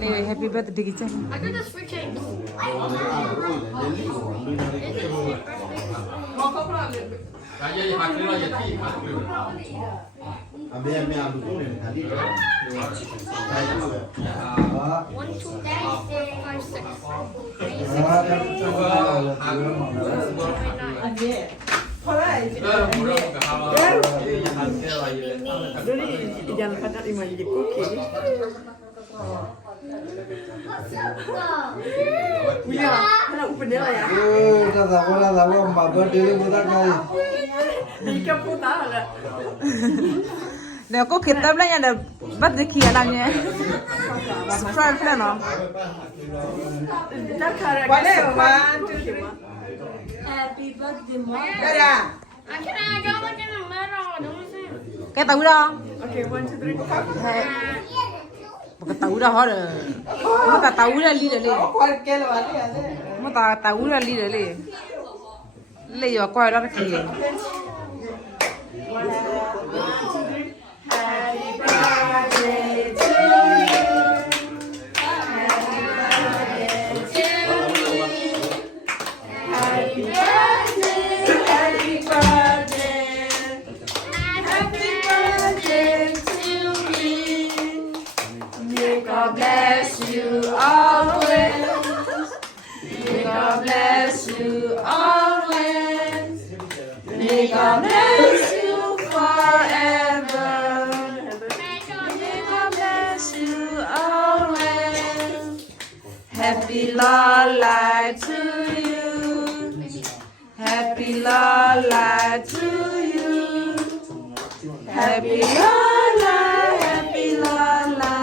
Nee, happy birthday kita. I got this for cakes. One, two, three, four, five, six. Jangan padat lima jadi koki. Punya, mana upenya ya? Dah tahu, mabuk dulu bukan kali. Ika putar lah. Nah, kok kita belanja ada birthday kia nanya. Surprise plan no. Dah kara. Boleh, Mama. Happy birthday, Mom. Dah. I got like in the middle. Don't you see? Cái tahu dah. Okay, 1, 2, 3, 4. Bukan tahu dah ada. Mau tak tahu dah li dah le. Kau kelo ada ada. Mau tak tahu dah li dah le. Le yo kau dah kia. God bless you always. May God bless you always. May God bless you forever. May God bless you always. Happy Lola to you. Happy Lola to you. Happy Lola, happy Lola.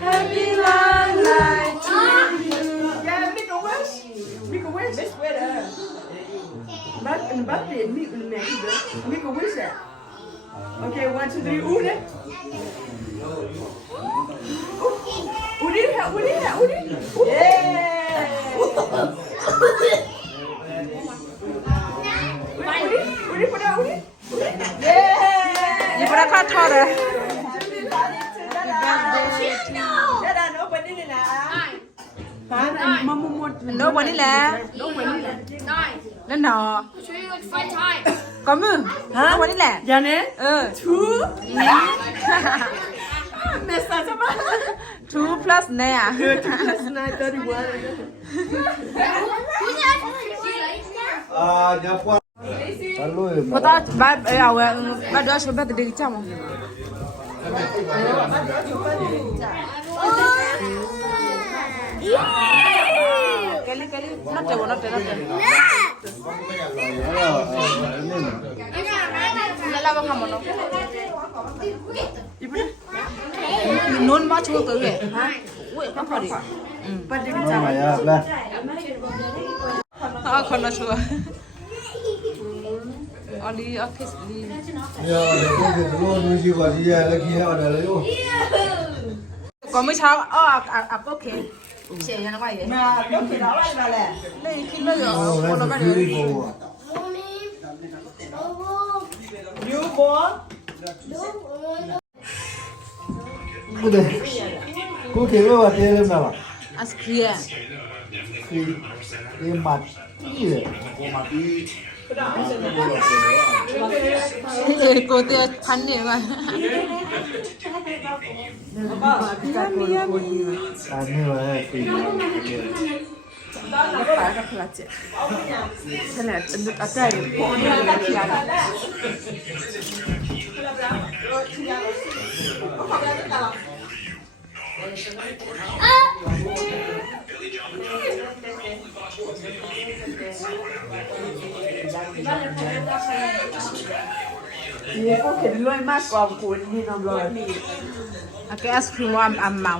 Happy long life to you. Yeah, make a wish. Make a wish. Best way dah. Birthday, make a wish. Okay, 1, 2, 3, udah. Udah. Yeah. Udah. Ni pada kau tahu dah. Dah no pandai lah. Mama mau. Nobody lah. Nine. Lah no. I'll show you like 5 times. Kamu? Nobody lah. Jangan. 2. 2 plus 9 ah. 2 + 9, 31. Nyapa. Lalu. Kau tahu bad doa sebab tadi kita mau. Kali nak tahu. Lala bang kamu no. Nun mau cuci tu ke? Weh, apa ni? Birthday Oh kita. ya, lah. Ah, kau nak cuci. Ali, aku ni. Ya, kita dulu nuju dia lagi ada lagi. ก่อนเมื่อเช้าโอเคเสียยังไงเนี่ย Nah, kau kira apa dah le? เลยคิดเลยเหรอ Oh, คนละ lah แบบ tu เลย dulu. You boy. Udah. Kau kira apa dia le mana? อัสเคีย Ini mati. Iya. Mati. เออกูเตะพันเนี่ยก่อน Ani wah. Apa ada pelajar? Sana ada yang pelajar. Ini kok kira lo emak kau aku ni nombor. โอเคไอศครีมว่าอัมมา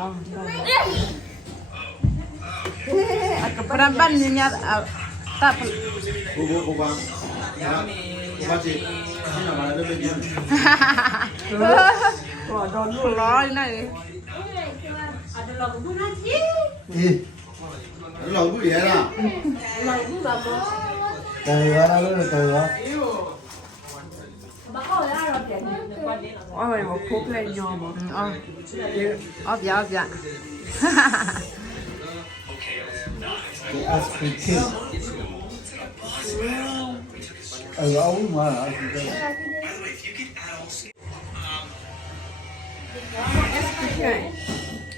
Peramban niya tak Bubang. Masih. Ini mana ada bagian. Wah, dah lu. keluar ni. Ih. Ada lagu dia lah. Dari mana lu tahu? Oh, ouais, on coupe les jambes. Oh bien bien cái ice cream cake ông mà là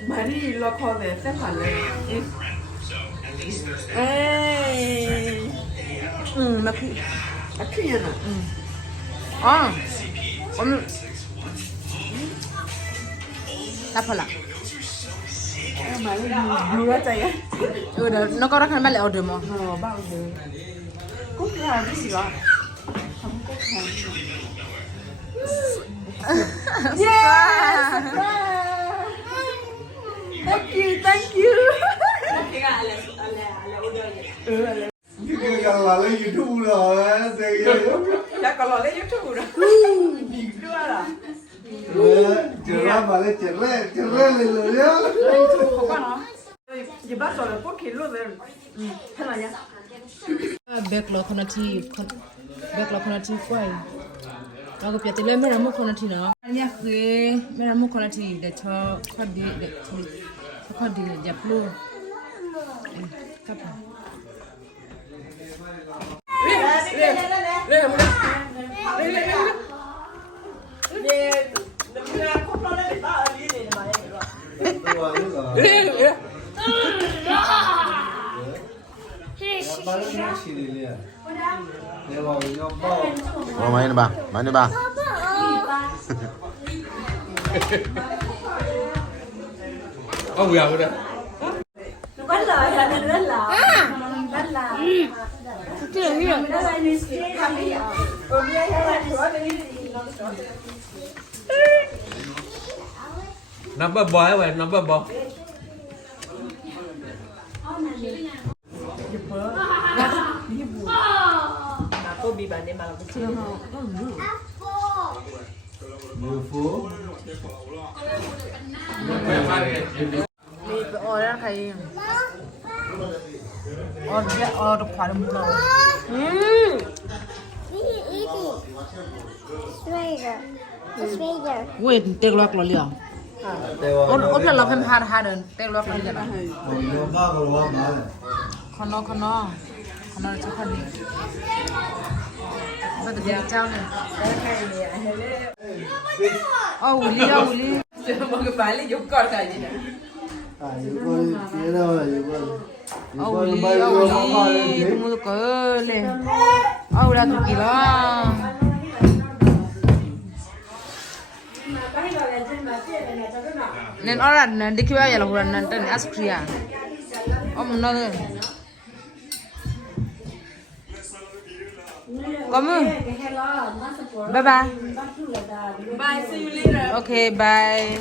Marie, lo cose, sai farle? mà khi A chi è? ông đáp phải là Marie, dura chạy á. nó có rất là mấy lẹo được mà Bao giờ? Cúc hàng cái gì đó? Không cúc hàng. yes Thank you. cái gần là lên YouTube rồi thì Đã có lò lên YouTube rồi. Đưa rồi. chờ ra mà lên chờ lên lên nhá Không có nó. Chị bắt rồi có kỷ luôn rồi. Thế nào nhá? backlog con thi backlog con thi quay nó có biết là mấy làm con thi nó nhá khi mấy làm con thi để cho con đi dập luôn cặp Main ba? Main ba? Ông giàu rồi. Bắt lời là đừng lên lọ. Bắt là. Cái gì vậy? Nó là như thế làm gì vậy? Number boy vậy, number boy. Cô bị bạn đi mà làm cái người phố ora kai or khóa được rồi wait take lock lo liao ốt là lo phim hard hơn take lock lo liao người ba cái lo mà khano cho con đi bây giờ đi chào này Uli Một cái bài lấy dụng coi cái gì nè. yêu con thế đâu là yêu con Uli tunggu ke le udah tuh gila nên orang di kiwa ya lah bulan nanti askria nó kamu bye bye Bye, see you later. okay bye